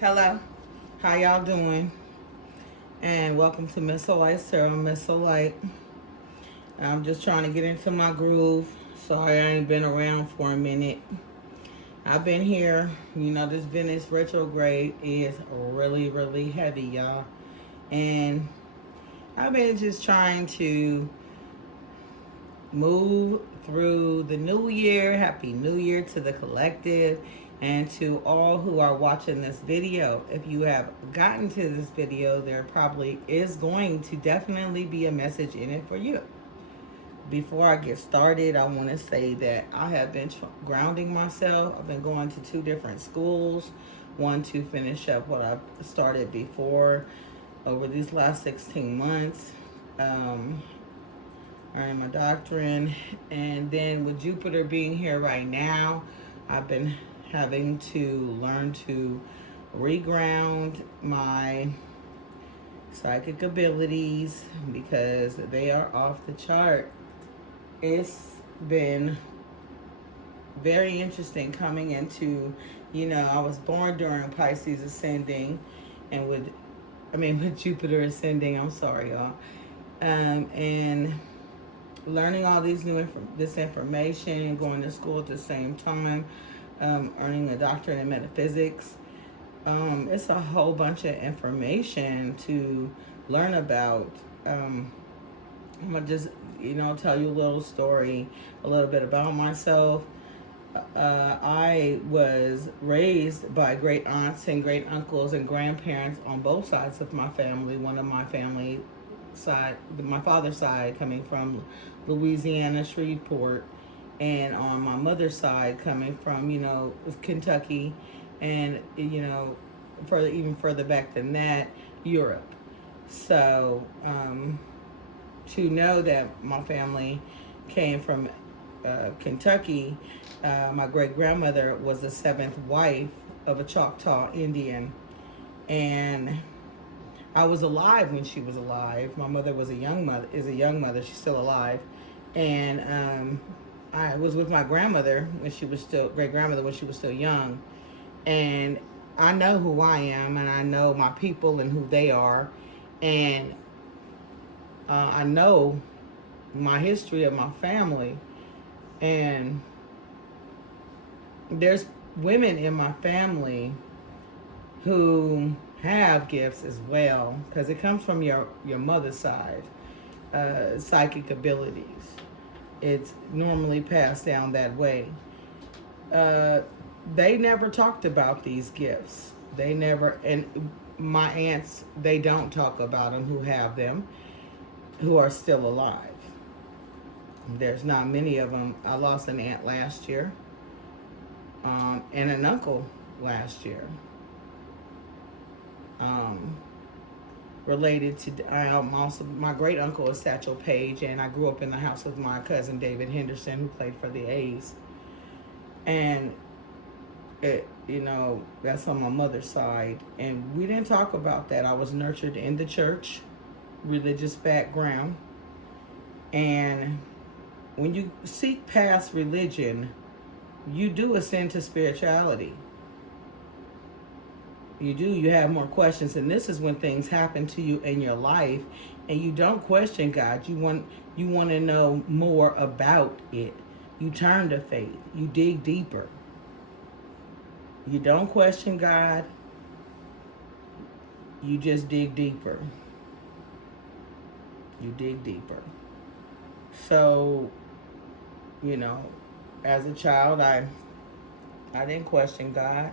Hello, how y'all doing? And welcome to Miss Light, Sarah Miss Light. I'm just trying to get into my groove. Sorry I ain't been around for a minute. I've been here. You know, this Venice retrograde is really, really heavy, y'all. And I've been just trying to move through the new year. Happy New Year to the collective and to all who are watching this video. If you have gotten to this video, there probably is going to definitely be a message in it for you. Before I get started, I want to say that I have been grounding myself. I've been going to two different schools, one to finish up what I started before over these last 16 months. Earning my doctorate, and then with Jupiter being here right now, I've been having to learn to reground my psychic abilities because they are off the chart. It's been very interesting coming into, I was born during Pisces ascending, and with Jupiter ascending, I'm sorry, y'all. And learning all these this information, going to school at the same time, earning a doctorate in metaphysics. It's a whole bunch of information to learn about. I'm gonna just, tell you a little story, a little bit about myself. I was raised by great aunts and great uncles and grandparents on both sides of my family. One of my family side, my father's side, coming from Louisiana, Shreveport, and on my mother's side coming from, Kentucky, and even further back than that, Europe. So to know that my family came from Kentucky, my great grandmother was the seventh wife of a Choctaw Indian, and I was alive when she was alive. My mother was a young mother. She's still alive, and I was with my grandmother when she was still great grandmother when she was still young, and I know who I am, and I know my people and who they are, and I know my history of my family, and there's women in my family who have gifts as well, because it comes from your mother's side. Psychic abilities, it's normally passed down that way. They never talked about these gifts. They never, and my aunts, they don't talk about them who have them, who are still alive. There's not many of them. I lost an aunt last year, and an uncle last year. Related to, also, my great uncle is Satchel Paige, and I grew up in the house with my cousin David Henderson, who played for the A's. And that's on my mother's side, and we didn't talk about that. I was nurtured in the church, religious background, and when you seek past religion, you do ascend to spirituality. You do. You have more questions, and this is when things happen to you in your life, and you don't question God. You want to know more about it. You turn to faith. You dig deeper. You don't question God. You just dig deeper. You dig deeper. So, as a child, I didn't question God.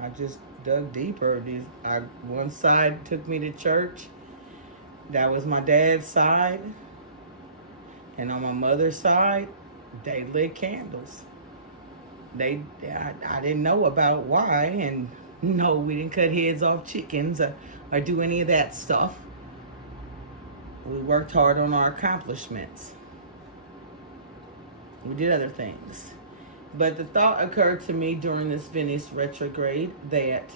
I just dug deeper. One side took me to church. That was my dad's side. And on my mother's side, they lit candles. I didn't know about why, and no, we didn't cut heads off chickens or do any of that stuff. We worked hard on our accomplishments. We did other things. But the thought occurred to me during this Venus retrograde that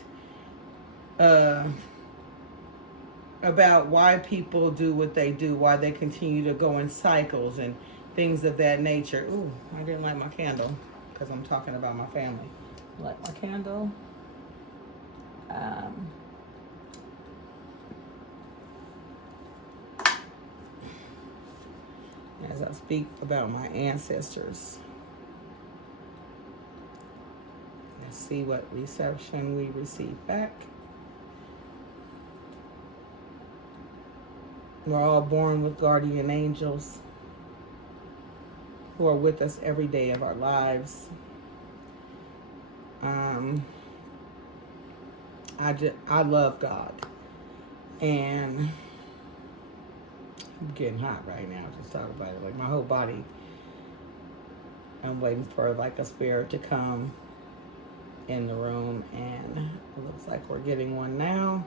about why people do what they do, why they continue to go in cycles and things of that nature. Ooh, I didn't light my candle because I'm talking about my family. Light my candle. Um, as I speak about my ancestors, let's see what reception we receive back. We're all born with guardian angels who are with us every day of our lives. I love God, and I'm getting hot right now. Just talk about it. Like my whole body. I'm waiting for like a spirit to come in the room, and it looks like we're getting one now.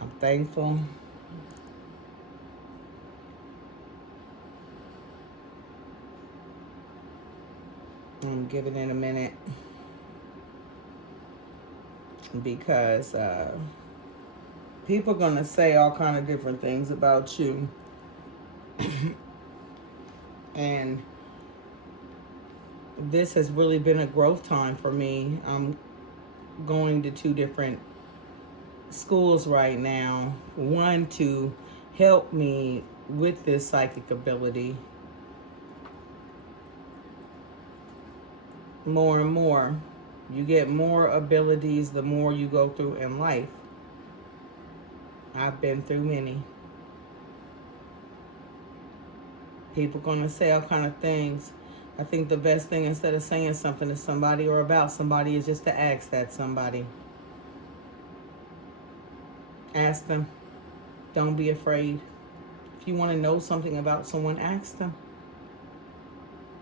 I'm thankful. I'm giving it a minute because people are going to say all kind of different things about you. And this has really been a growth time for me. I'm going to 2 different schools right now. One to help me with this psychic ability more and more. You get more abilities the more you go through in life. I've been through many. People gonna say all kind of things. I think the best thing, instead of saying something to somebody or about somebody, is just to ask that somebody. Ask them. Don't be afraid. If you want to know something about someone, ask them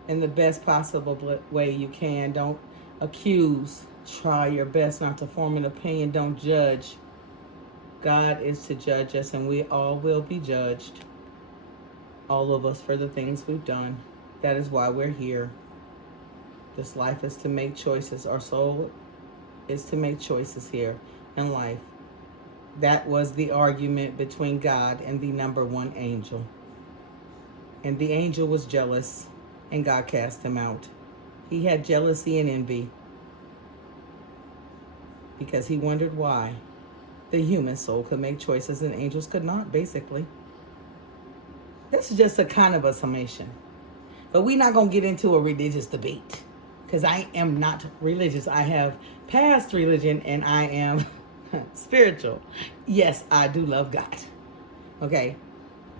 in the best possible way you can. Don't accuse. Try your best not to form an opinion. Don't judge. God is to judge us, and we all will be judged. All of us, for the things we've done. That is why we're here. This life is to make choices. Our soul is to make choices here in life. That was the argument between God and the number 1 angel. And the angel was jealous, and God cast him out. He had jealousy and envy because he wondered why the human soul could make choices and angels could not, basically. This is just a kind of a summation. But we're not going to get into a religious debate because I am not religious. I have passed religion and I am spiritual. Yes, I do love God. Okay?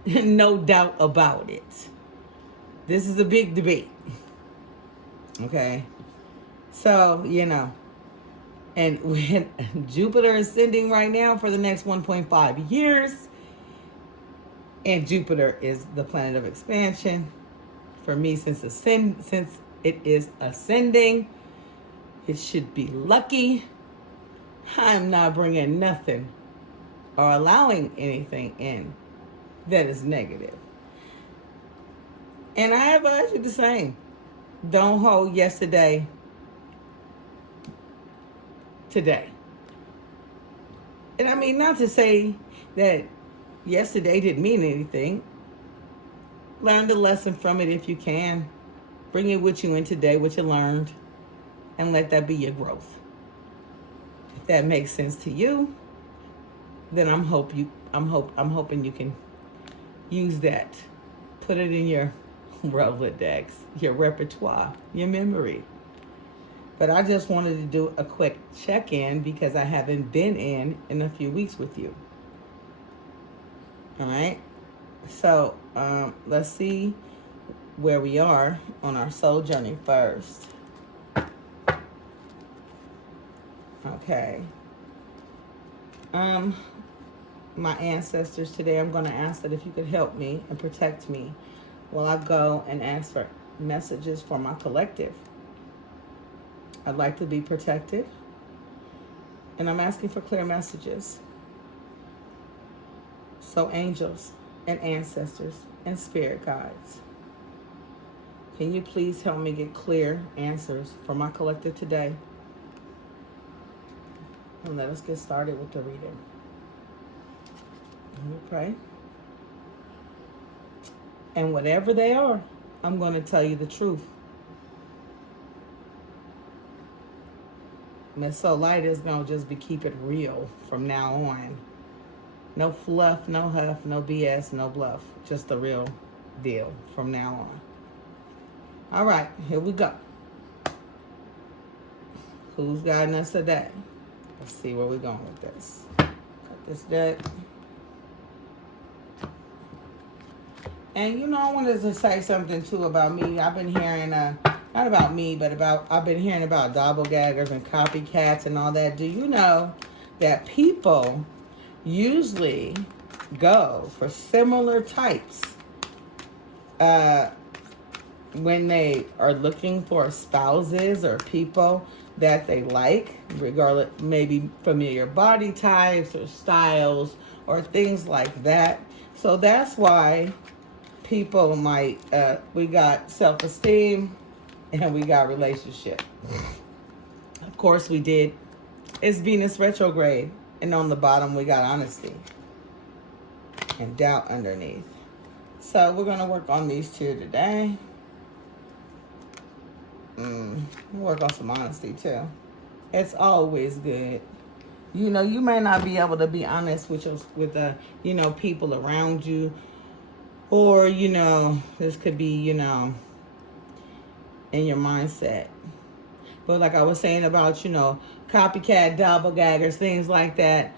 No doubt about it. This is a big debate. Okay? So, and when Jupiter is ascending right now for the next 1.5 years, and Jupiter is the planet of expansion. For me, since it is ascending, it should be lucky. I'm not bringing nothing or allowing anything in that is negative. And I advise you the same. Don't hold yesterday today. And I mean, not to say that yesterday didn't mean anything. Learn the lesson from it if you can. Bring it with you in today, what you learned, and let that be your growth. If that makes sense to you, then I'm hoping you can use that. Put it in your Rolodex, your repertoire, your memory. But I just wanted to do a quick check-in because I haven't been in a few weeks with you. All right. So let's see where we are on our soul journey first. Okay. My ancestors today, I'm going to ask that if you could help me and protect me while I go and ask for messages for my collective. I'd like to be protected, and I'm asking for clear messages. So angels and ancestors and spirit guides, can you please help me get clear answers for my collective today? And let us get started with the reading. Let me pray. And whatever they are, I'm going to tell you the truth. Miss So Light is going to just be keep it real from now on. No fluff, no huff, no BS, no bluff. Just the real deal from now on. All right, here we go. Who's guiding us today? Let's see where we're going with this. Cut this deck. And you know, I wanted to say something too about me. I've been hearing, not about me, but I've been hearing about doppelgangers and copycats and all that. Do you know that people usually go for similar types when they are looking for spouses or people that they like, regardless, maybe familiar body types or styles or things like that. So that's why people might, we got self-esteem and we got relationship. Of course we did. It's Venus retrograde. And on the bottom we got honesty and doubt underneath. So we're going to work on these two today. We'll work on some honesty too. It's always good. You know, you may not be able to be honest with you know, people around you. Or, you know, this could be, you know, in your mindset. But like I was saying about, you know, copycat, doppelgangers, things like that.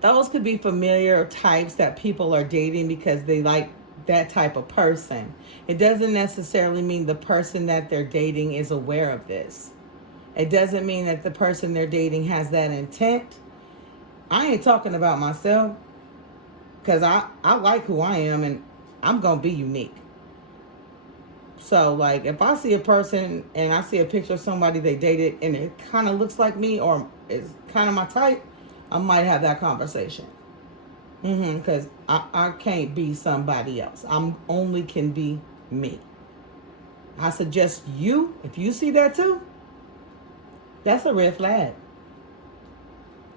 Those could be familiar types that people are dating because they like that type of person. It doesn't necessarily mean the person that they're dating is aware of this. It doesn't mean that the person they're dating has that intent. I ain't talking about myself because I like who I am and I'm going to be unique. So, like, if I see a person and I see a picture of somebody they dated and it kind of looks like me or is kind of my type, I might have that conversation. Because I can't be somebody else. I only can be me. I suggest you, if you see that too, that's a red flag.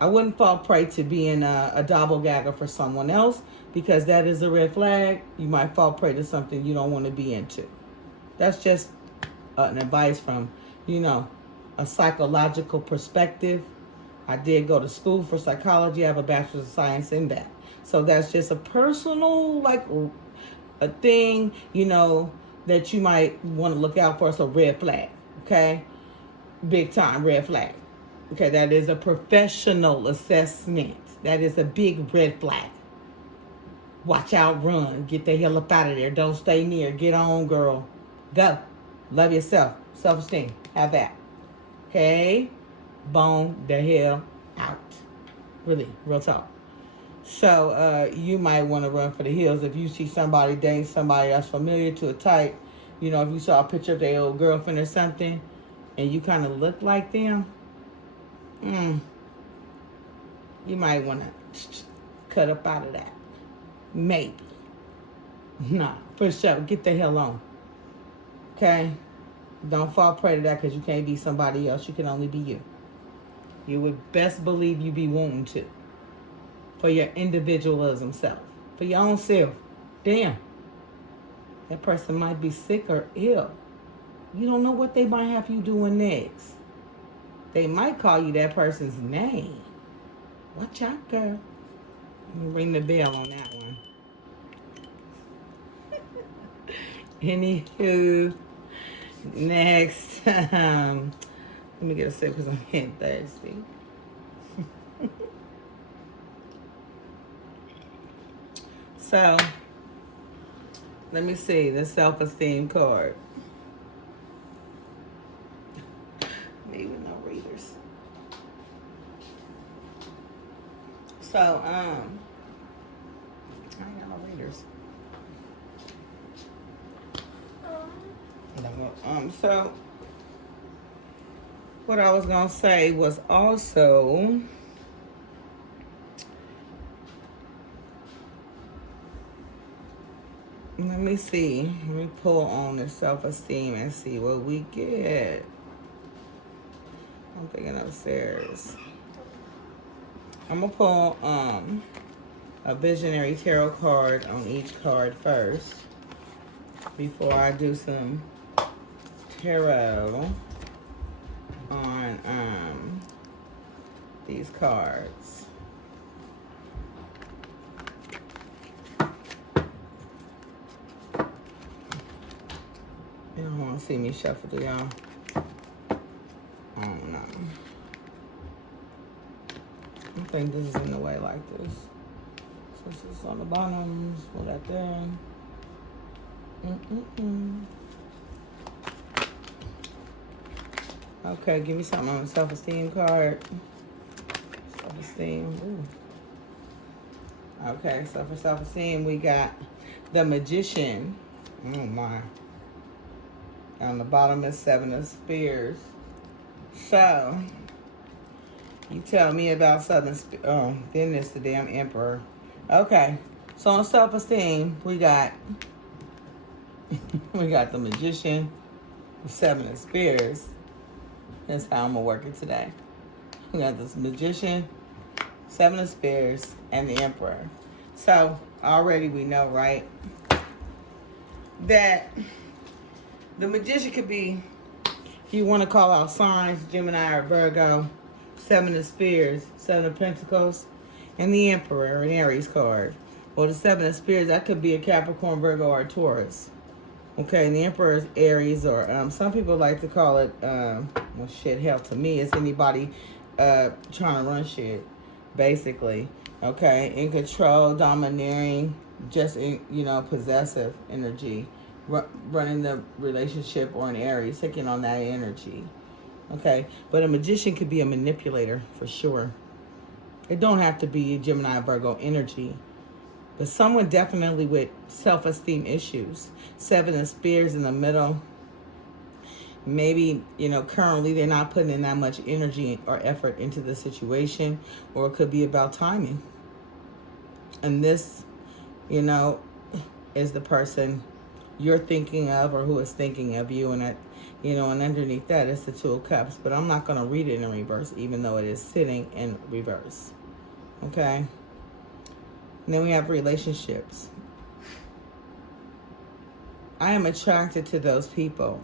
I wouldn't fall prey to being a doppelganger for someone else because that is a red flag. You might fall prey to something you don't want to be into. That's just an advice from, you know, a psychological perspective. I did go to school for psychology. I have a bachelor's of science in that. So that's just a personal, like, a thing, you know, that you might want to look out for. So red flag, okay? Big time red flag. Okay, that is a professional assessment. That is a big red flag. Watch out, run. Get the hell up out of there. Don't stay near. Get on, girl. Go. Love yourself. Self-esteem. Have that. Okay? Bone the hell out. Really, real talk. So, you might want to run for the hills if you see somebody dating somebody that's familiar to a type. You know, if you saw a picture of their old girlfriend or something, and you kind of look like them, you might want to cut up out of that. Maybe. Nah, for sure. Get the hell on. Okay? Don't fall prey to that because you can't be somebody else. You can only be you. You would best believe you be wanting to. For your individualism self. For your own self. Damn. That person might be sick or ill. You don't know what they might have you doing next. They might call you that person's name. Watch out, girl. Let me ring the bell on that one. Anywho, next. Let me get a sip because I'm getting thirsty. So, let me see the self-esteem card. Maybe no readers. So, I ain't got no readers. So what I was gonna say was also let me see. Let me pull on the self-esteem and see what we get. I'm thinking upstairs. I'm gonna pull a visionary tarot card on each card first before I do some tarot on these cards. You don't want to see me shuffle, do y'all? I don't know. I think this is in the way like this. So this is on the bottom, put that there. Okay, give me something on the self-esteem card. Self-esteem. Ooh. Okay, so for self-esteem, we got the Magician. Oh my. On the bottom is 7 of Spears. So, you tell me about Southern Spears. Oh, then it's the damn Emperor. Okay, so on self-esteem, we got we got the Magician, 7 of Spears. That's how I'm gonna work it today. We got this Magician, 7 of Spears, and the Emperor. So already we know, right, that the Magician could be, if you want to call out signs, Gemini or Virgo, 7 of Spears, 7 of Pentacles, and the Emperor, an Aries card. Well, the 7 of Spears, that could be a Capricorn, Virgo, or a Taurus. Okay, and the Emperor is Aries, or some people like to call it, well, shit, hell, to me, it's anybody trying to run shit, basically. Okay, in control, domineering, just, possessive energy, running the relationship, or an Aries, taking on that energy. Okay, but a Magician could be a manipulator, for sure. It don't have to be Gemini, Virgo energy. But someone definitely with self-esteem issues. 7 of Spears in the middle. Maybe, currently they're not putting in that much energy or effort into the situation. Or it could be about timing. And this, is the person you're thinking of or who is thinking of you. And, and underneath that is the 2 of Cups. But I'm not going to read it in reverse, even though it is sitting in reverse. Okay? And then we have relationships. I am attracted to those people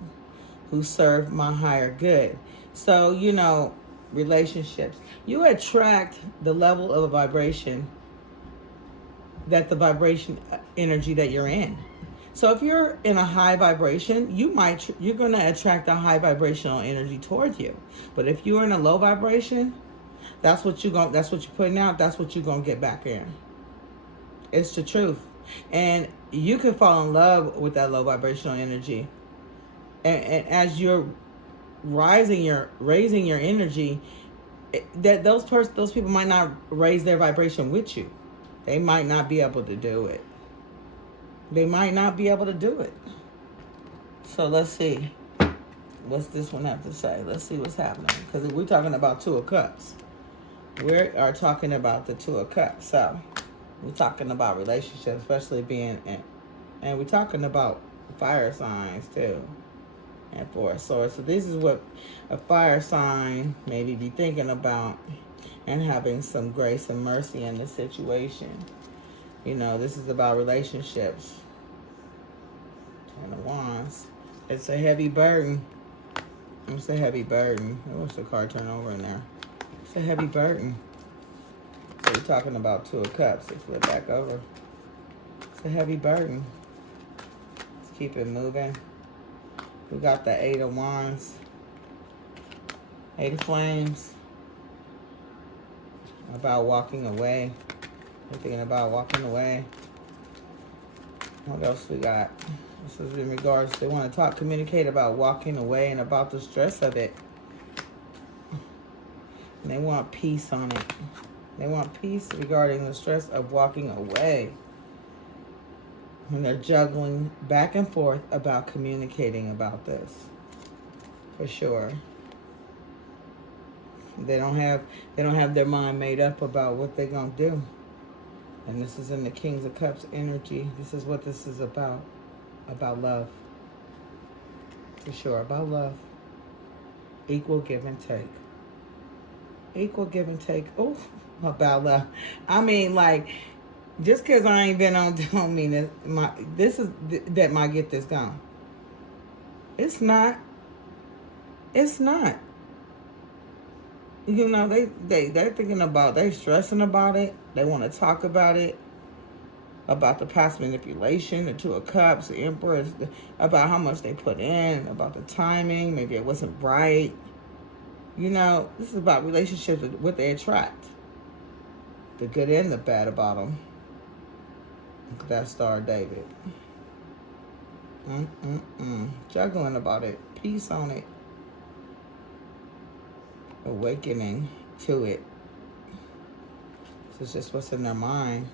who serve my higher good. So, relationships. You attract the level of a vibration, that the vibration energy that you're in. So if you're in a high vibration, you're going to attract a high vibrational energy toward you. But if you're in a low vibration, that's what you're putting out, that's what you're going to get back in. It's the truth. And you can fall in love with that low vibrational energy. And as you're raising your energy, that those people might not raise their vibration with you. They might not be able to do it. They might not be able to do it. So let's see. What's this one have to say? Let's see what's happening. Because we're talking about 2 of Cups. We are talking about the 2 of Cups. So we're talking about relationships, especially being in, and we're talking about fire signs too. And 4 of Swords. So this is what a fire sign maybe be thinking about, and having some grace and mercy in the situation. This is about relationships. 10 of Wands. It's a heavy burden. It's a heavy burden. What's the card turn over in there? It's a heavy burden. So we're talking about 2 of Cups. Let's flip back over. It's a heavy burden. Let's keep it moving. We got the 8 of Wands. 8 of Flames. About walking away. We're thinking about walking away. What else we got? This is in regards, they want to communicate about walking away and about the stress of it. And they want peace on it. They want peace regarding the stress of walking away. And they're juggling back and forth about communicating about this. For sure. They don't have their mind made up about what they're gonna do. And this is in the Kings of Cups energy. This is what this is about. About love. For sure, about love. Equal give and take. Equal give and take. Oh, about love. I mean, like, just because I ain't been on don't mean that might get this gone. It's not. It's not. You know, they're thinking about, they stressing about it. They want to talk about it, about the past manipulation, the Two of Cups, the Empress, about how much they put in, about the timing, maybe it wasn't right. You know, this is about relationships, what they attract, the good and the bad about them. Look at that Star, David. Juggling about it, peace on it, awakening to it. It's just what's in their mind.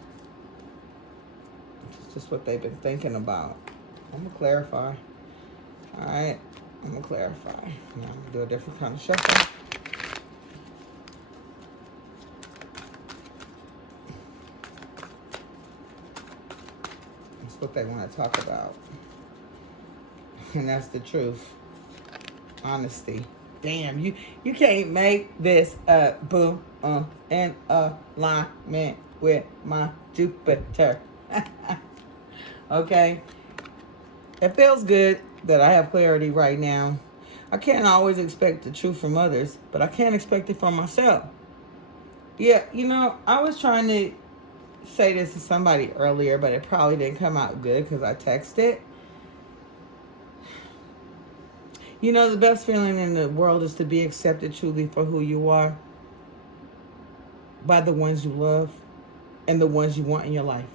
It's just what they've been thinking about. I'm going to clarify. All right. I'm going to clarify. Now I'm going to do a different kind of shuffle. That's what they want to talk about. And that's the truth. Honesty. Damn, you can't make this up, boo. In alignment with my Jupiter. Okay? It feels good that I have clarity right now. I can't always expect the truth from others, but I can't expect it from myself. Yeah, you know, I was trying to say this to somebody earlier, but it probably didn't come out good because I texted. You know, the best feeling in the world is to be accepted truly for who you are by the ones you love and the ones you want in your life.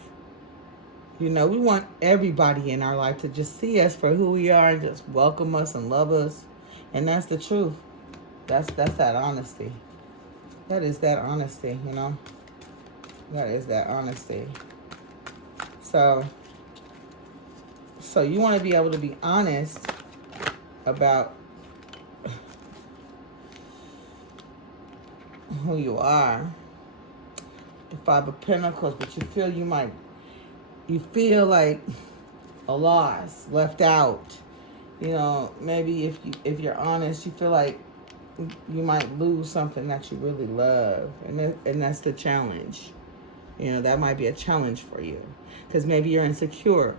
You know, we want everybody in our life to just see us for who we are and just welcome us and love us. And that's the truth. That's that honesty. That is that honesty, you know. That is that honesty. So you want to be able to be honest about who you are. The Five of Pentacles, but you feel like a loss, left out. You know, maybe if you're honest, you feel like you might lose something that you really love, and that's the challenge. You know, that might be a challenge for you because maybe you're insecure.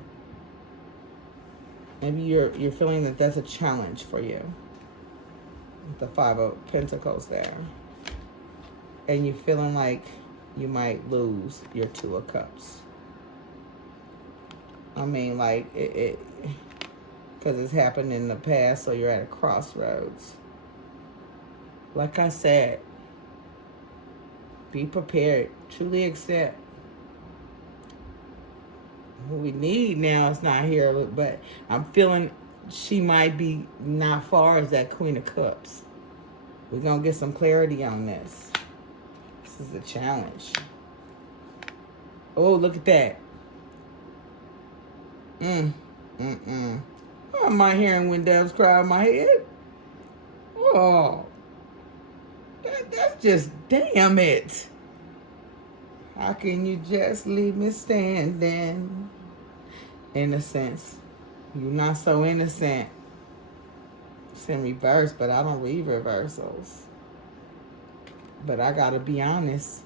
Maybe you're feeling that that's a challenge for you. The Five of Pentacles there. And you're feeling like you might lose your Two of Cups. I mean, like, it because it's happened in the past, so you're at a crossroads. Like I said, be prepared. Truly accept. What we need now is not here, but I'm feeling she might be not far as that Queen of Cups. We're going to get some clarity on this. This is a challenge. Oh, look at that. Oh, am I hearing when doves cry in my head? Oh, that's just, damn it. How can you just leave me standing? Innocence. You're not so innocent. It's in reverse, but I don't read reversals. But I gotta be honest.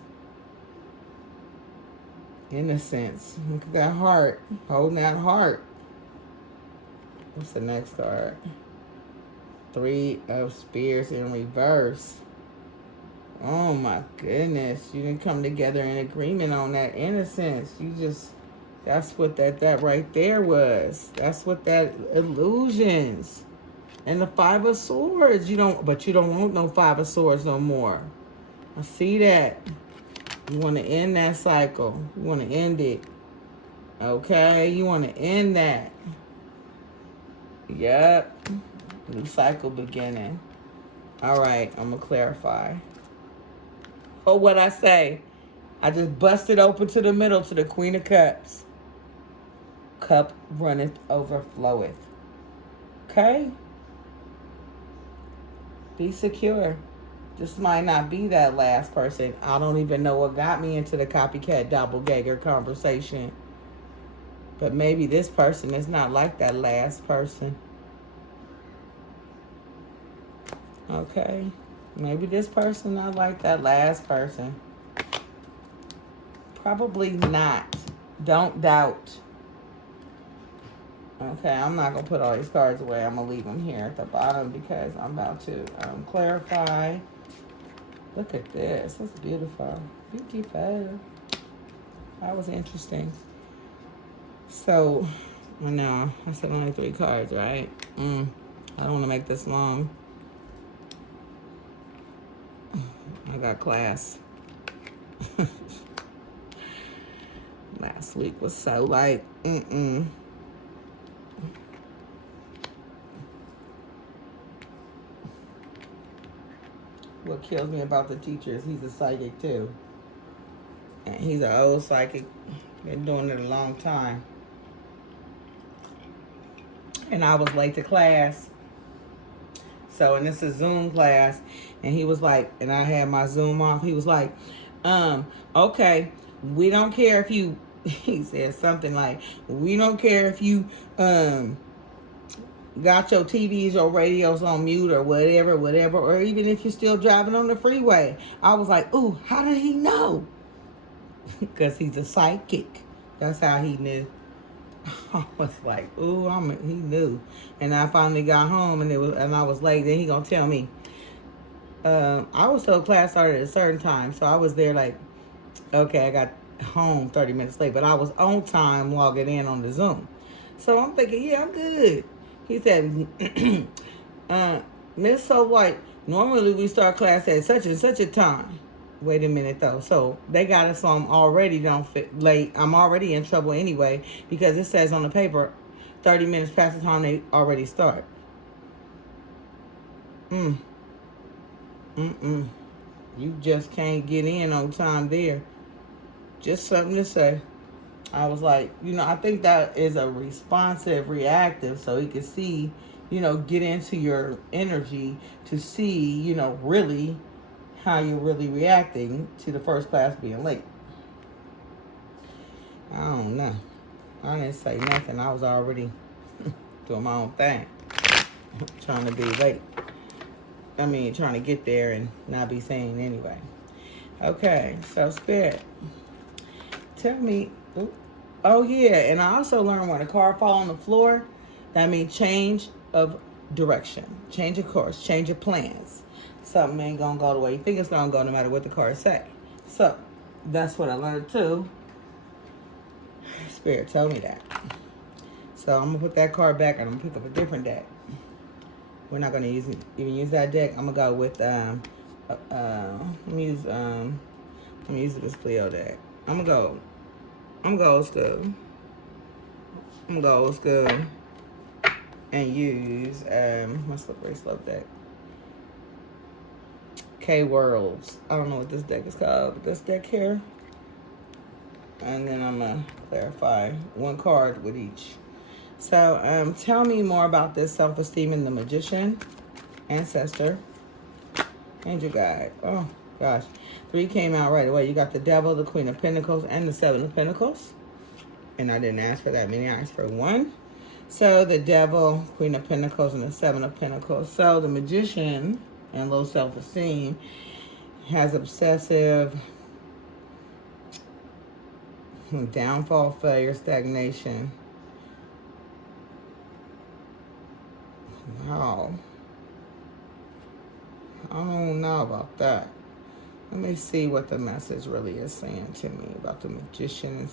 Innocence. Look at that heart. Holding that heart. What's the next card? Three of Spears in reverse. Oh my goodness. You didn't come together in agreement on that innocence. You just, that's what that right there was. That's what that illusions. And the Five of Swords. But you don't want no Five of Swords no more. I see that. You want to end that cycle. You want to end it. Okay? You want to end that. Yep. New cycle beginning. All right. I'm going to clarify. Oh, what I say? I just busted open to the middle to the Queen of Cups. Cup runneth, overfloweth. Okay? Be secure. This might not be that last person. I don't even know what got me into the copycat doppelganger conversation. But maybe this person is not like that last person. Okay? Maybe this person not like that last person. Probably not. Don't doubt. Okay, I'm not going to put all these cards away. I'm going to leave them here at the bottom because I'm about to clarify. Look at this. That's beautiful. Beautiful. That was interesting. So, I know. I said only 3 cards, right? I don't want to make this long. I got class. Last week was so like, What kills me about the teacher is he's a psychic too. And he's an old psychic. Been doing it a long time. And I was late to class. So, and this is Zoom class. And he was like, and I had my Zoom off. He was like, okay, we don't care if you, he said something like, we don't care if you, got your TVs or radios on mute or whatever, or even if you're still driving on the freeway. I was like, ooh, how did he know? Because he's a psychic. That's how he knew. I was like, ooh, he knew. And I finally got home and I was late. Then he gonna tell me. I was told class started at a certain time, so I was there like, okay, I got home 30 minutes late, but I was on time logging in on the Zoom. So I'm thinking, yeah, I'm good. He said, Miss So White, normally we start class at such and such a time. Wait a minute, though. So they got us, so I'm already late. I'm already in trouble anyway, because it says on the paper, 30 minutes past the time they already start. You just can't get in on time there. Just something to say. I was like, I think that is a responsive, reactive, so he could see, get into your energy to see, really how you're really reacting to the first class being late. I don't know. I didn't say nothing. I was already doing my own thing. Trying to be late. Trying to get there and not be saying anyway. Okay, so Spirit, tell me. Oh, yeah, and I also learned when a car falls on the floor, that means change of direction, change of course, change of plans. Something ain't going to go the way you think it's going to go no matter what the car say. So, that's what I learned too. Spirit told me that. So, I'm going to put that card back and I'm going to pick up a different deck. We're not going to even use that deck. I'm going to go with, let me use this Cleo deck. I'm going to go old school. I'm going to go old school and use my slippery slope deck. K-Worlds. I don't know what this deck is called, but this deck here. And then I'm going to clarify one card with each. So, tell me more about this self-esteem in the Magician, Ancestor, Angel Guide. Oh, gosh. 3 came out right away. You got the Devil, the Queen of Pentacles, and the 7 of Pentacles. And I didn't ask for that many. I asked for 1. So, the Devil, Queen of Pentacles, and the 7 of Pentacles. So, the Magician and low self-esteem has obsessive, downfall, failure, stagnation. Wow. I don't know about that. Let me see what the message really is saying to me about the Magician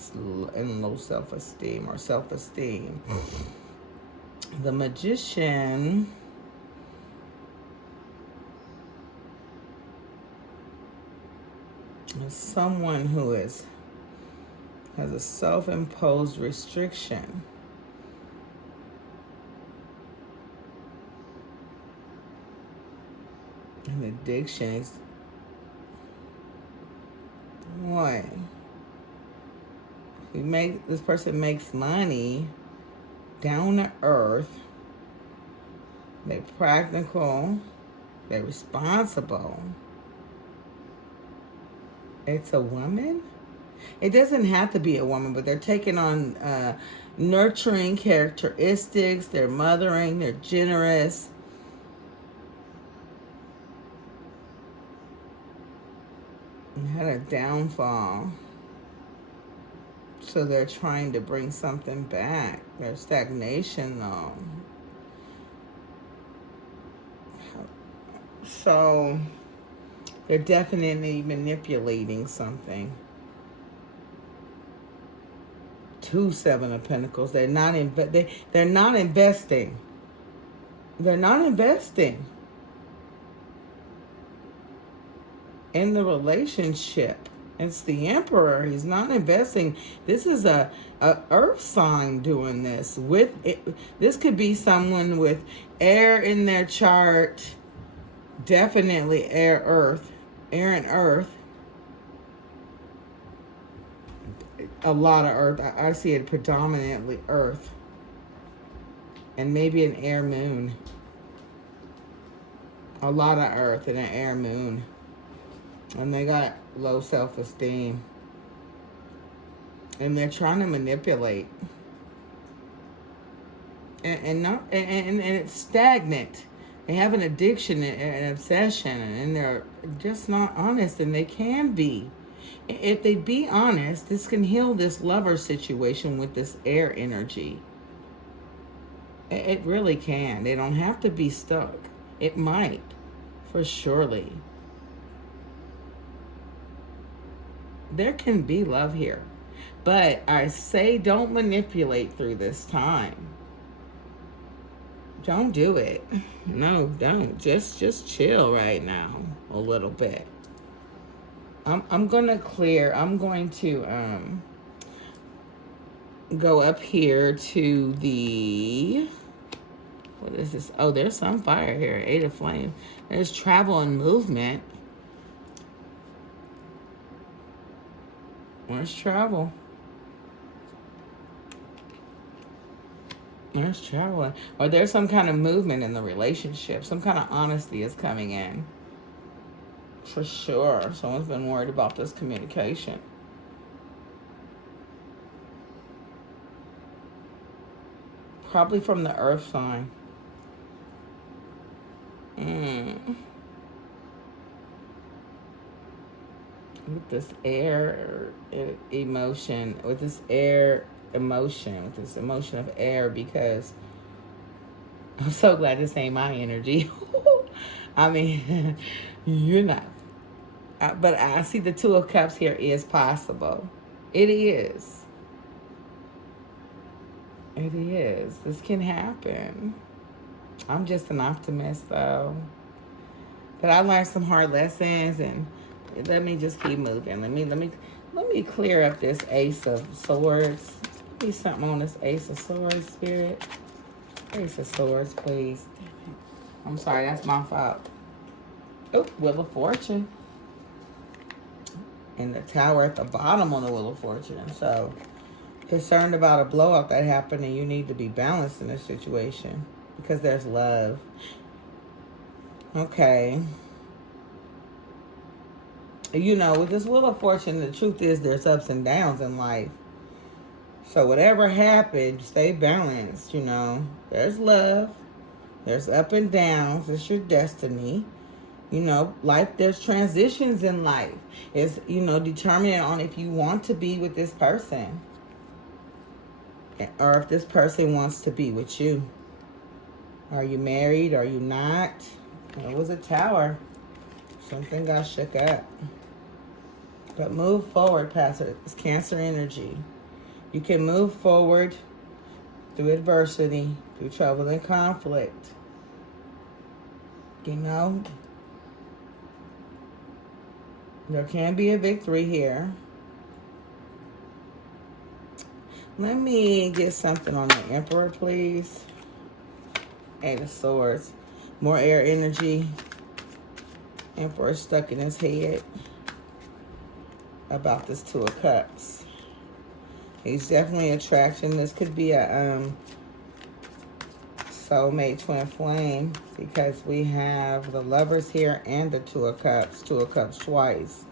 and low self-esteem or self-esteem. The Magician is someone who has a self-imposed restriction. An addiction is what? This person makes money, down to earth, they're practical, they're responsible. It's a woman? It doesn't have to be a woman, but they're taking on nurturing characteristics, they're mothering, they're generous. Had a downfall. So they're trying to bring something back. There's stagnation though. So They're definitely manipulating something. 2 Seven of Pentacles. They're not they're not investing. They're not investing in the relationship. It's the Emperor. He's not investing. This is a earth sign doing this. With it, this could be someone with air in their chart. Definitely air and earth. A lot of earth. I see it predominantly earth. And maybe an air moon. A lot of earth and an air moon. And they got low self-esteem. And they're trying to manipulate. And it's stagnant. They have an addiction and an obsession, and they're just not honest, and they can be. If they be honest, this can heal this lover situation with this air energy. It really can. They don't have to be stuck. It might, for surely. There can be love here. But I say don't manipulate through this time. Don't do it. No, don't. Just chill right now a little bit. I'm gonna clear. I'm going to go up here to the, what is this? Oh, there's some fire here. 8 of Flame. There's travel and movement. Where's travel? There's travel. Or there's some kind of movement in the relationship. Some kind of honesty is coming in. For sure. Someone's been worried about this communication. Probably from the earth sign. With this air emotion, with this emotion of air, because I'm so glad this ain't my energy. I mean, you're not. But I see the 2 of Cups here is possible. It is. It is. This can happen. I'm just an optimist, though. But I learned some hard lessons, and let me just keep moving. Let me clear up this Ace of Swords. Give me something on this Ace of Swords, Spirit. Ace of Swords, please. I'm sorry, that's my fault. Oh, Wheel of Fortune. And the Tower at the bottom on the Wheel of Fortune. So, concerned about a blowout that happened, and you need to be balanced in this situation because there's love. Okay. You know, with this Wheel of Fortune, the truth is there's ups and downs in life. So whatever happened, stay balanced, you know. There's love. There's up and downs. It's your destiny. You know, life, there's transitions in life. It's, you know, determining on if you want to be with this person. Or if this person wants to be with you. Are you married? Are you not? It was a Tower. Something got shook up. But move forward past it. It's Cancer energy. You can move forward through adversity, through trouble and conflict. You know, there can be a victory here. Let me get something on the Emperor, please. 8 of Swords. More air energy. Emperor stuck in his head about this 2 of Cups. He's definitely attraction. This could be a soulmate twin flame because we have the Lovers here and the 2 of Cups. 2 of Cups twice.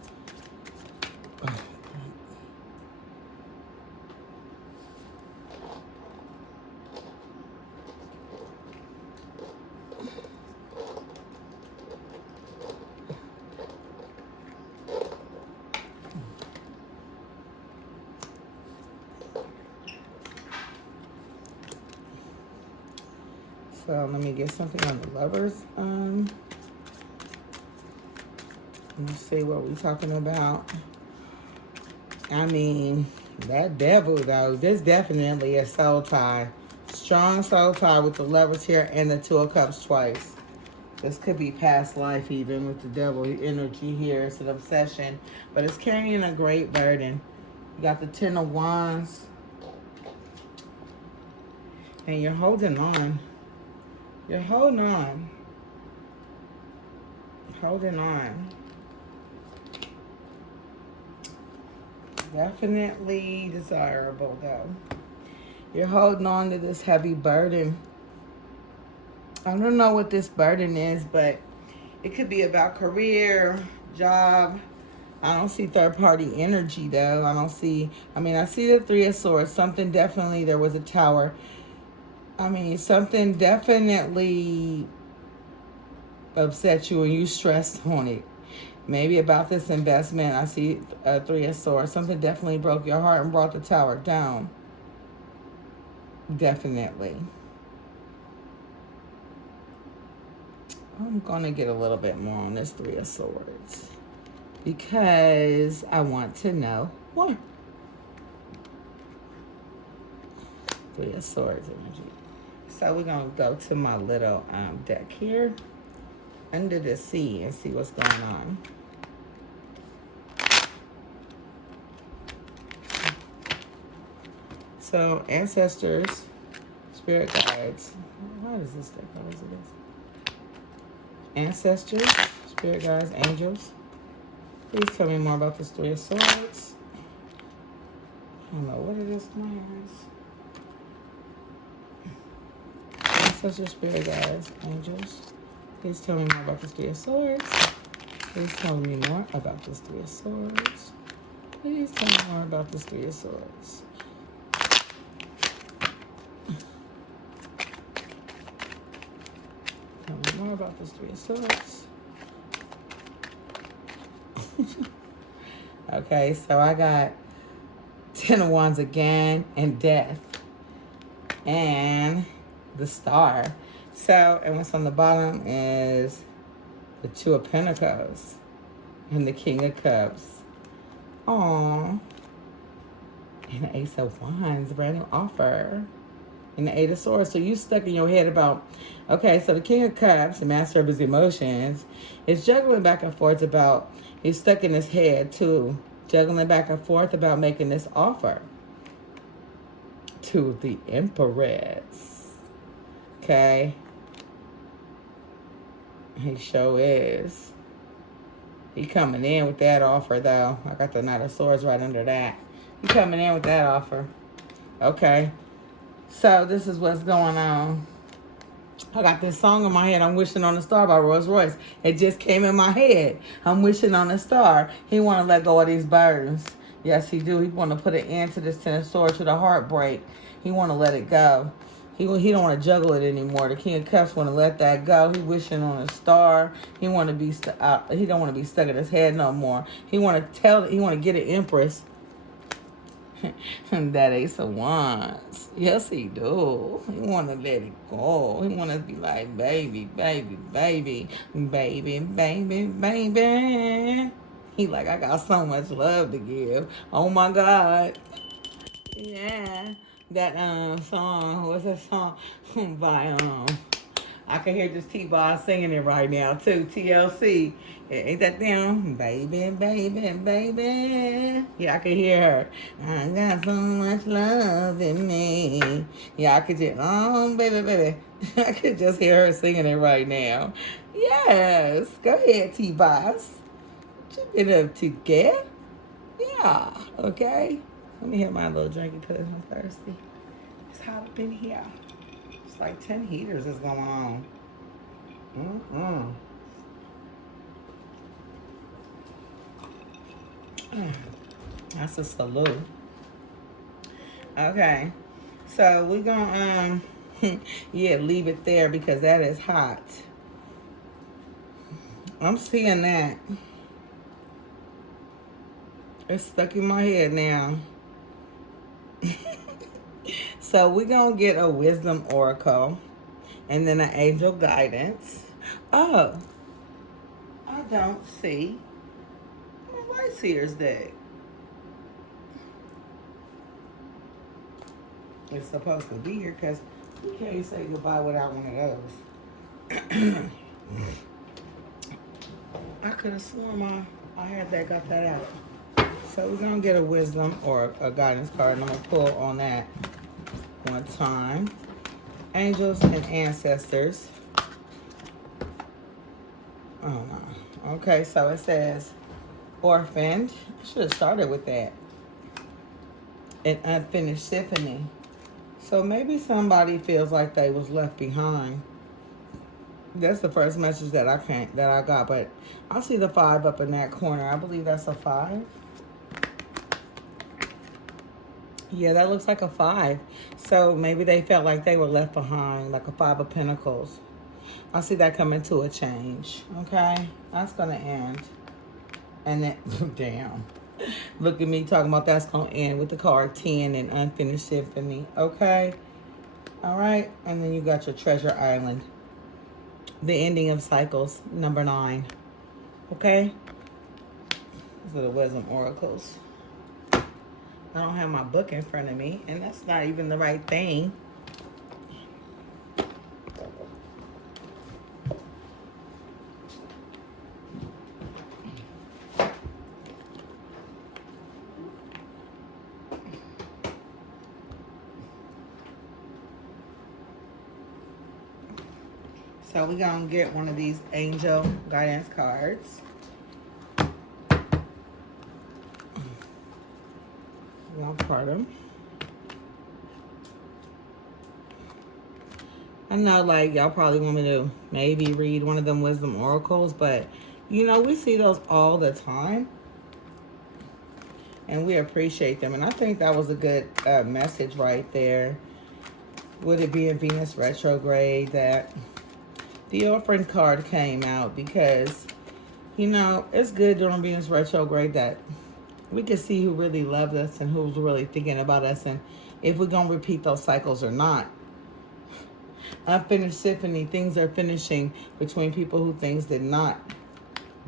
So let me get something on the Lovers. Let's see what we're talking about. I mean, that devil, though, this definitely is soul tie. Strong soul tie with the Lovers here and the Two of Cups twice. This could be past life even with the devil energy here. It's an obsession, but it's carrying a great burden. You got the Ten of Wands, and you're holding on. You're holding on. Holding on. Definitely desirable, though. You're holding on to this heavy burden. I don't know what this burden is, but it could be about career, job. I don't see third-party energy, though. I see the Three of Swords. Something definitely, there was a tower. Something definitely upset you and you stressed on it. Maybe about this investment. I see Three of Swords. Something definitely broke your heart and brought the tower down. Definitely. I'm going to get a little bit more on this Three of Swords because I want to know more. Three of Swords energy. So we're going to go to my little deck here, Under the Sea, and see what's going on. So, ancestors, spirit guides. Why is this deck always it is? Ancestors, spirit guides, angels. Please tell me more about this Three of Swords. I don't know what it is, my eyes. Ancestors, spirit guides, angels. Please tell me more about this Three of Swords. Please tell me more about this Three of Swords. Please tell me more about this Three of Swords. Tell me more about this Three of Swords. Okay, so I got Ten of Wands again, and Death, and the Star. So, and what's on the bottom is the Two of Pentacles and the King of Cups. Aww. And the Ace of Wands, brand new offer. And the Eight of Swords. So you stuck in your head about, okay, so the King of Cups, the master of his emotions, is juggling back and forth about, he's stuck in his head too, juggling back and forth about making this offer to the Empress. Okay? He sure is. He coming in with that offer, though. I got the Knight of Swords right under that. He coming in with that offer. Okay. So, this is what's going on. I got this song in my head, I'm Wishing on a Star by Rolls Royce. It just came in my head. I'm wishing on a star. He want to let go of these burdens. Yes, he do. He want to put an end to this Ten of Swords, to the heartbreak. He want to let it go. He don't want to juggle it anymore. The King of Cups want to let that go. He wishing on a star. He want to be he don't want to be stuck in his head no more. He want to get an Empress. That Ace of Wands. Yes, he do. He want to let it go. He want to be like, baby, baby, baby, baby, baby, baby. He like, I got so much love to give. Oh, my God. Yeah. That song, what's that song? By, I can hear this T-Boss singing it right now, too. TLC. Ain't that them? Baby, baby, baby. Yeah, I can hear her. I got so much love in me. Yeah, I could just, oh, baby, baby. I could just hear her singing it right now. Yes. Go ahead, T-Boss. What you been up to, girl? Yeah. Okay. Let me hit my little drink because I'm thirsty. It's hot up in here. It's like 10 heaters is going on. That's a salute. Okay. So we're going to, yeah, leave it there because that is hot. I'm seeing that. It's stuck in my head now. So we're going to get a wisdom oracle and then an angel guidance. Oh, I don't see Light Seers deck. It's supposed to be here because you can't say goodbye without one of those. I could have sworn I had got that out. So we're going to get a wisdom or a guidance card, and I'm going to pull on that one time. Angels and ancestors. Oh, no. Okay, so it says orphaned. I should have started with that. An unfinished symphony. So maybe somebody feels like they was left behind. That's the first message that I got, but I see the 5 up in that corner. I believe that's a 5. Yeah, that looks like a 5. So maybe they felt like they were left behind, like a 5 of Pentacles. I see that coming to a change. Okay, that's gonna end, and then damn, look at me talking about that's gonna end with the card 10 and unfinished symphony. Okay, all right, and then you got your treasure island. The ending of cycles, number 9. Okay? These are the wisdom oracles. I don't have my book in front of me, and that's not even the right thing. So we're going to get one of these angel guidance cards. We're going to part them. I know, like, y'all probably want me to maybe read one of them wisdom oracles, but, you know, we see those all the time. And we appreciate them. And I think that was a good message right there. Would it be in Venus retrograde that the orphan card came out? Because, you know, it's good during Venus retrograde that we can see who really loved us and who's really thinking about us and if we're going to repeat those cycles or not. Unfinished symphony, things are finishing between people who things did not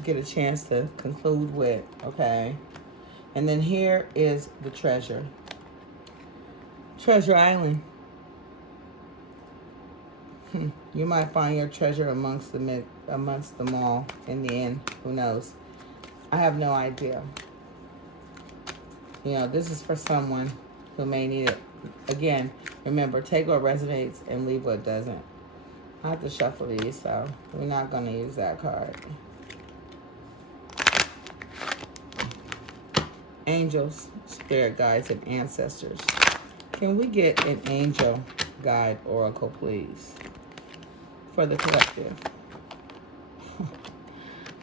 get a chance to conclude with, okay? And then here is the treasure. Treasure Island. You might find your treasure amongst them all in the end. Who knows? I have no idea. You know, this is for someone who may need it. Again, remember, take what resonates and leave what doesn't. I have to shuffle these, so we're not going to use that card. Angels, spirit guides, and ancestors. Can we get an angel guide oracle, please? For the collective.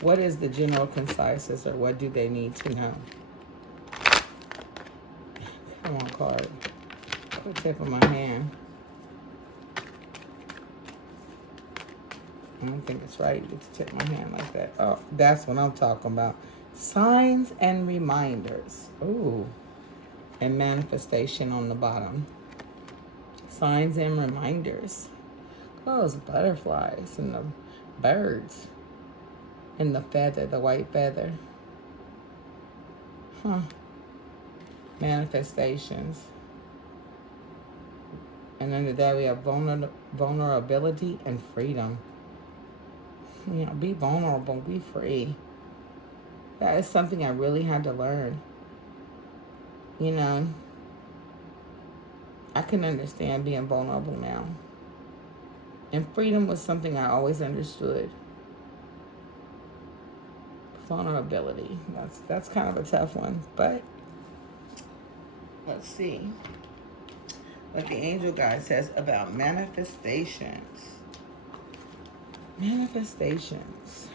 What is the general conciseness, or what do they need to know? Come on, card. The tip of my hand. I don't think it's right to tip my hand like that. Oh, that's what I'm talking about. Signs and reminders. Ooh. And manifestation on the bottom. Signs and reminders. Those butterflies and the birds. And the feather, the white feather. Huh. Manifestations. And under that we have vulnerability and freedom. You know, be vulnerable, be free. That is something I really had to learn. You know, I can understand being vulnerable now. And freedom was something I always understood. Vulnerability. That's kind of a tough one, but let's see what the angel guide says about manifestations. Manifestations.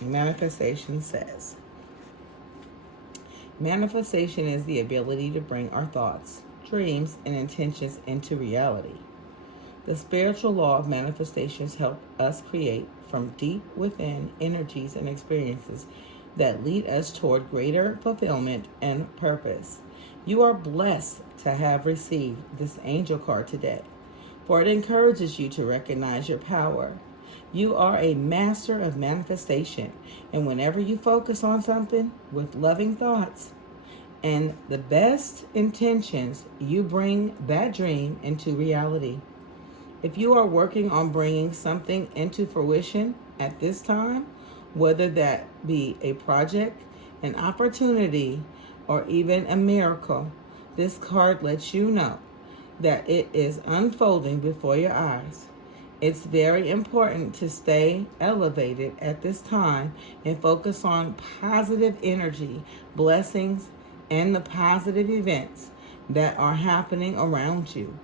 Manifestation says, manifestation is the ability to bring our thoughts, dreams, and intentions into reality. The spiritual law of manifestations help us create from deep within energies and experiences that lead us toward greater fulfillment and purpose. You are blessed to have received this angel card today. for it encourages you to recognize your power. You are a master of manifestation, and whenever you focus on something with loving thoughts and the best intentions, you bring that dream into reality. If you are working on bringing something into fruition at this time, whether that be a project, an opportunity, or even a miracle, this card lets you know that it is unfolding before your eyes. It's very important to stay elevated at this time and focus on positive energy, blessings, and the positive events that are happening around you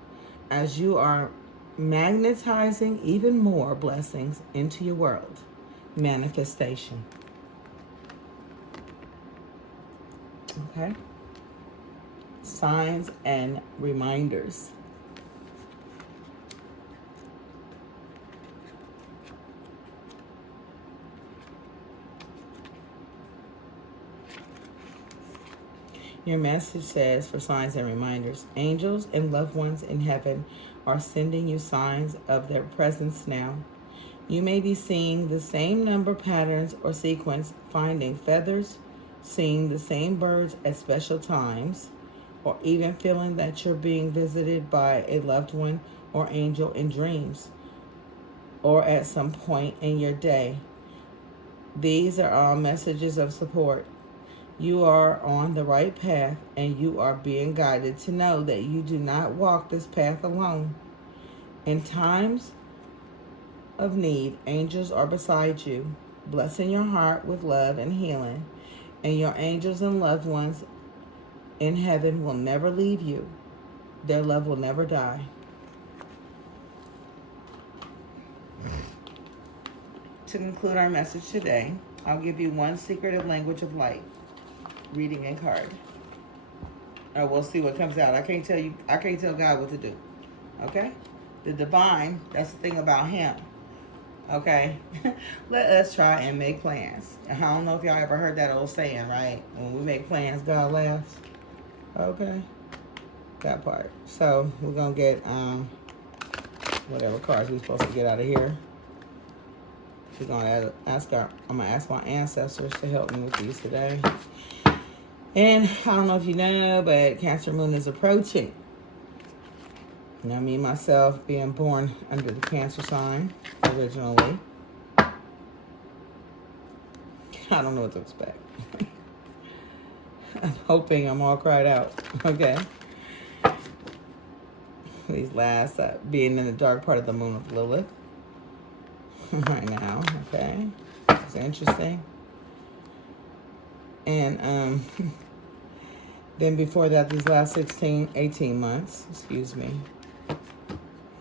as you are magnetizing even more blessings into your world. Manifestation. Okay? Signs and reminders. Your message says, for signs and reminders, angels and loved ones in heaven are sending you signs of their presence now. You may be seeing the same number patterns or sequence, finding feathers, seeing the same birds at special times, or even feeling that you're being visited by a loved one or angel in dreams, or at some point in your day. These are all messages of support. You are on the right path, and you are being guided to know that you do not walk this path alone. In times of need, angels are beside you, blessing your heart with love and healing, and your angels and loved ones in heaven will never leave you. Their love will never die. To conclude our message today, I'll give you one secretive language of light. Reading a card. We'll see what comes out. I can't tell God what to do. Okay? The divine, that's the thing about him. Okay? Let us try and make plans. I don't know if y'all ever heard that old saying, right? When we make plans, God laughs. Okay? That part. So we're gonna get whatever cards we're supposed to get out of here. We're gonna I'm gonna ask my ancestors to help me with these today. And I don't know if you know, but Cancer Moon is approaching. Now, me, myself, being born under the Cancer sign originally, I don't know what to expect. I'm hoping I'm all cried out. Okay. These last, being in the dark part of the moon of Lilith right now. Okay. It's interesting. And then before that, these last 18 months,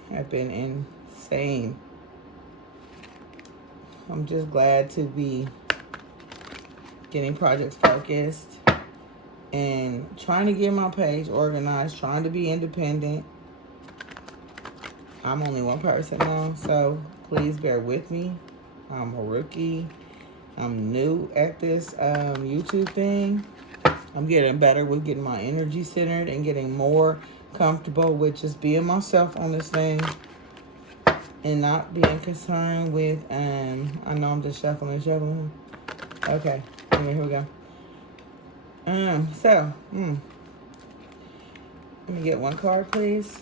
have been insane. I'm just glad to be getting projects focused and trying to get my page organized, trying to be independent. I'm only one person now, so please bear with me. I'm a rookie. I'm new at this YouTube thing. I'm getting better with getting my energy centered and getting more comfortable with just being myself on this thing and not being concerned with, I know I'm just shuffling. Okay, here we go. Let me get one card, please.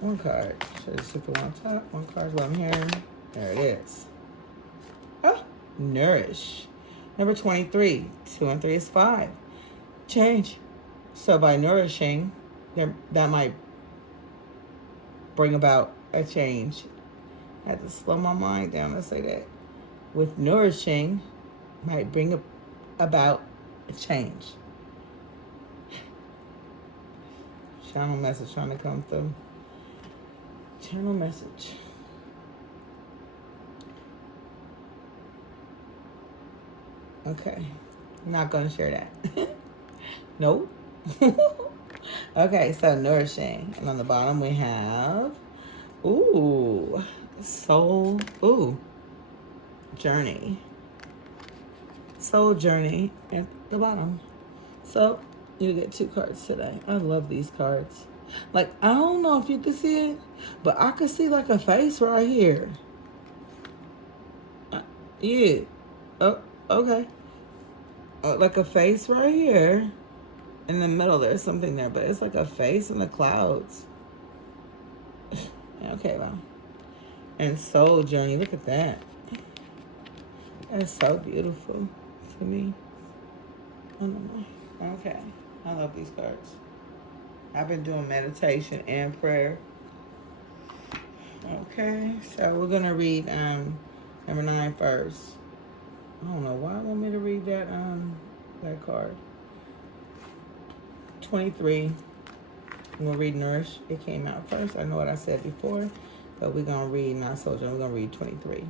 One card. Should I just put one on top? One card's what I'm hearing. There it is. Oh, nourish. Number 23. 2 and 3 is 5. Change. So by nourishing, that might bring about a change. I had to slow my mind down to say that. With nourishing, might bring about a change. Channel message trying to come through. Channel message. Okay. I'm not going to share that. Nope. Okay, so nourishing. And on the bottom we have, soul, journey. Soul journey at the bottom. So you get 2 cards today. I love these cards. Like, I don't know if you can see it, but I could see like a face right here. Yeah. Oh, okay. Like a face right here. In the middle, there's something there, but it's like a face in the clouds. Okay, well. And Soul Journey, look at that. That's so beautiful to me. I don't know. Okay. I love these cards. I've been doing meditation and prayer. Okay, so we're gonna read number 9 first. I don't know why I want me to read that card. 23. I'm gonna read Nourish. It came out first. I know what I said before, but we're gonna read Not Soldier. We're gonna read 23.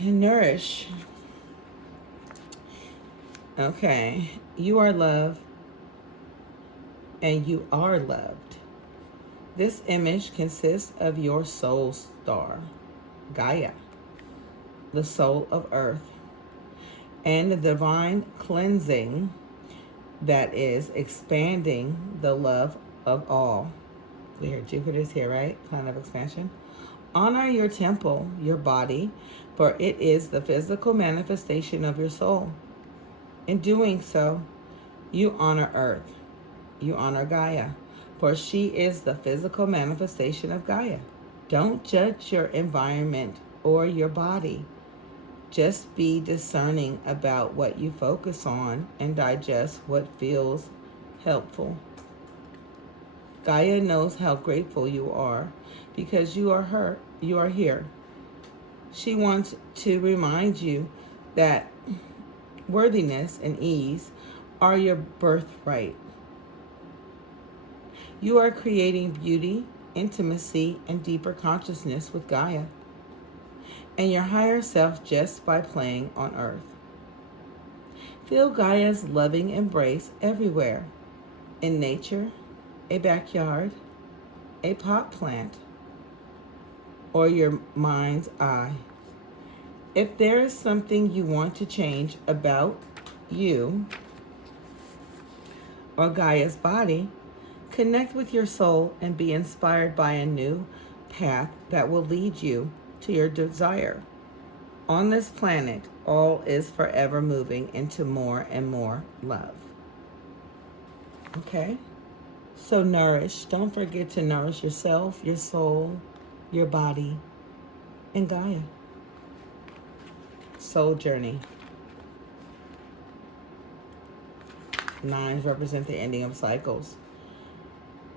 And Nourish. Okay, you are loved, and you are loved. This image consists of your soul star, Gaia, the soul of Earth, and the divine cleansing that is expanding the love of all. Here, Jupiter's here, right? Planet of expansion. Honor your temple, your body, for it is the physical manifestation of your soul. In doing so, you honor Earth. You honor Gaia, for she is the physical manifestation of Gaia. Don't judge your environment or your body. Just be discerning about what you focus on and digest what feels helpful. Gaia knows how grateful you are because you are her. You are here. She wants to remind you that worthiness and ease are your birthright. You are creating beauty, intimacy, and deeper consciousness with Gaia and your higher self just by playing on Earth. Feel Gaia's loving embrace everywhere, in nature, a backyard, a pot plant, or your mind's eye. If there is something you want to change about you or Gaia's body, connect with your soul and be inspired by a new path that will lead you to your desire. On this planet, all is forever moving into more and more love. Okay? So nourish. Don't forget to nourish yourself, your soul, your body, and Gaia. Soul journey. 9s represent the ending of cycles.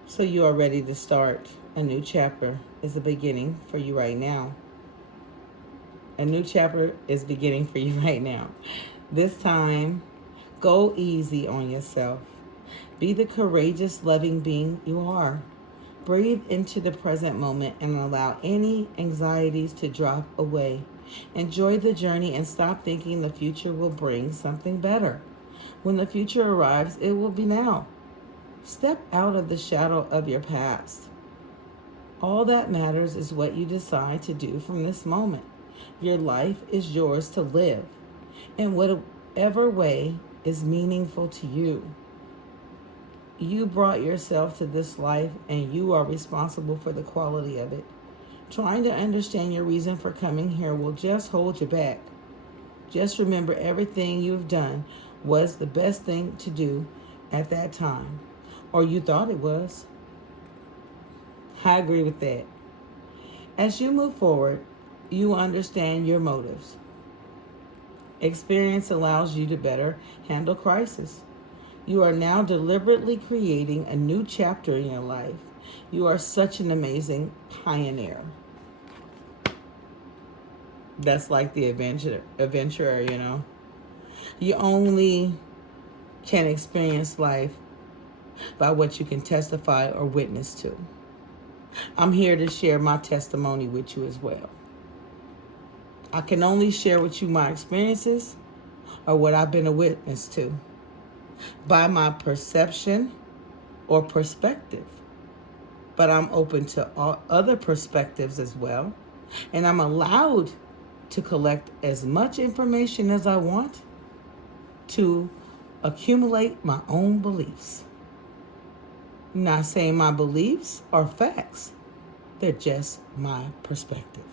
So you are ready to start. A new chapter is the beginning for you right now. A new chapter is beginning for you right now. This time, go easy on yourself. Be the courageous, loving being you are. Breathe into the present moment and allow any anxieties to drop away. Enjoy the journey and stop thinking the future will bring something better. When the future arrives, it will be now. Step out of the shadow of your past. All that matters is what you decide to do from this moment. Your life is yours to live in whatever way is meaningful to you. You brought yourself to this life and you are responsible for the quality of it. Trying to understand your reason for coming here will just hold you back. Just remember everything you've done was the best thing to do at that time, or you thought it was. I agree with that. As you move forward, you understand your motives. Experience allows you to better handle crisis. You are now deliberately creating a new chapter in your life. You are such an amazing pioneer. That's like the adventurer, you know. You only can experience life by what you can testify or witness to. I'm here to share my testimony with you as well. I can only share with you my experiences or what I've been a witness to by my perception or perspective. But I'm open to all other perspectives as well. And I'm allowed to collect as much information as I want to accumulate my own beliefs. Not saying my beliefs are facts, they're just my perspective.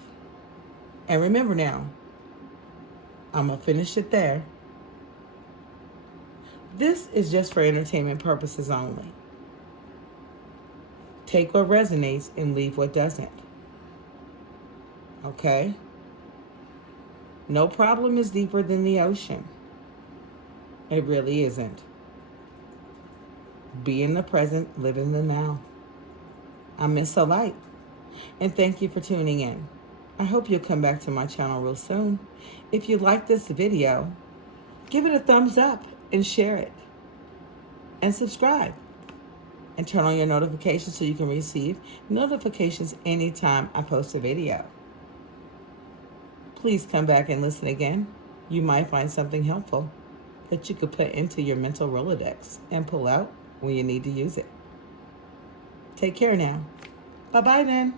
And remember now, I'm going to finish it there. This is just for entertainment purposes only. Take what resonates and leave what doesn't. Okay? No problem is deeper than the ocean. It really isn't. Be in the present, live in the now. I'm Miss Light, and thank you for tuning in. I hope you'll come back to my channel real soon. If you like this video, give it a thumbs up and share it. And subscribe. And turn on your notifications so you can receive notifications anytime I post a video. Please come back and listen again. You might find something helpful that you could put into your mental Rolodex and pull out when you need to use it. Take care now. Bye-bye then.